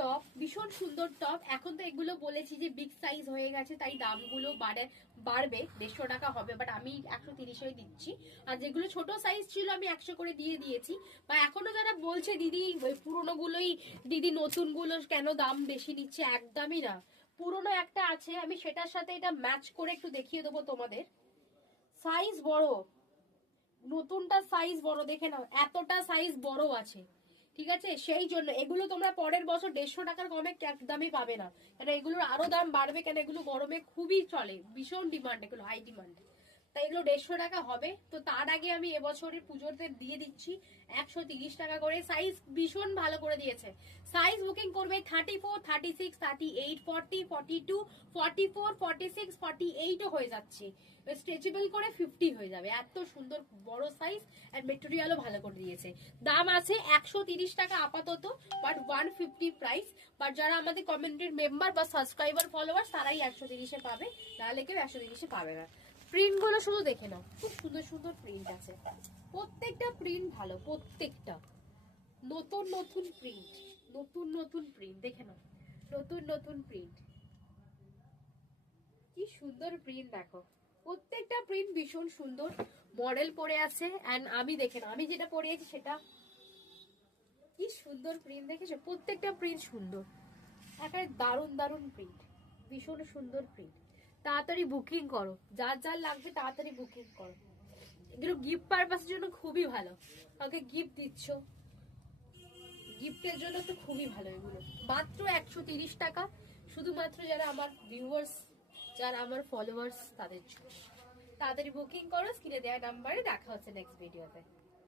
Top, ভীষণ সুন্দর top. এখন তো এগুলো বলেছি যে বিগ সাইজ হয়ে গেছে, তাই দামগুলো বাড়বে, 150 টাকা হবে, বাট আমি 130 দিচ্ছি। আর যেগুলো ছোট সাইজ ছিল আমি 100 করে দিয়ে দিয়েছি। বা এখনো যারা বলছে দিদি ওই পুরোনো গুলোই, দিদি নতুন গুলো কেন দাম বেশি নিচ্ছে, একদমই না। পুরোনো একটা আছে, আমি সেটার সাথে এটা ম্যাচ করে একটু দেখিয়ে দেবো তোমাদের। সাইজ বড়, নতুনটা সাইজ বড়, দেখে নাও এতটা সাইজ বড় আছে, ঠিক আছে? সেই জন্য এগুলো তোমরা পরের বছর 150 টাকার কমে একদমই পাবে না, কারণ এগুলোর আরো দাম বাড়বে, কেন এগুলো গরমে খুবই চলে, ভীষণ ডিমান্ড, এগুলো হাই ডিমান্ড, তাই এগুলো 150 টাকা হবে। তো তার আগে আমি এবছরের পুজোতে দিয়ে দিচ্ছি 130 টাকা করে। সাইজ ভীষণ ভালো করে দিয়েছে, সাইজ বুকিং করবে 34, 36, 38, 40, 42, 44, 46, 48ও হয়ে যাচ্ছে, স্ট্রেচেবল করে 50 হয়ে যাবে, এত সুন্দর বড় সাইজ। আর মেটেরিয়ালও ভালো করে দিয়েছে। দাম আছে 130 টাকা আপাতত, বাট 150 প্রাইস। বাট যারা আমাদের কমিউনিটির মেম্বার বা সাবস্ক্রাইবার ফলোয়ার তারাই 130-এ পাবে, নাহলে কেউ 130-এ পাবে না। প্রিন্ট গুলো শুধু দেখে নাও, খুব সুন্দর সুন্দর প্রিন্ট আছে, প্রত্যেকটা প্রিন্ট ভালো, প্রত্যেকটা নতুন নতুন প্রিন্ট, নতুন নতুন প্রিন্ট, দেখে নাও নতুন নতুন প্রিন্ট, কি সুন্দর প্রিন্ট দেখো, প্রত্যেকটা প্রিন্ট ভীষণ সুন্দর মডেল পরে আছে। এন্ড আমি দেখে নাও, আমি যেটা পরেছি সেটা কি সুন্দর প্রিন্ট, দেখেছো? প্রত্যেকটা প্রিন্ট সুন্দর, একেবারে দারুণ দারুণ প্রিন্ট, ভীষণ সুন্দর প্রিন্ট। তাড়াতাড়ি বুকিং করো, যার যার লাগবে তাড়াতাড়ি বুকিং করো, এগুলো গিফট পারপাসের জন্য খুবই ভালো, কাউকে গিফট দিচ্ছ, গিফটের জন্য তো খুবই ভালো এগুলো। মাত্র 130 টাকা, শুধুমাত্র যারা আমার ভিউয়ার্স, যারা আমার ফলোয়ার্স তাদের জন্য। তাড়াতাড়ি বুকিং করো, স্ক্রিনে দেওয়া নাম্বারে। দেখা হচ্ছে নেক্সট ভিডিওতে।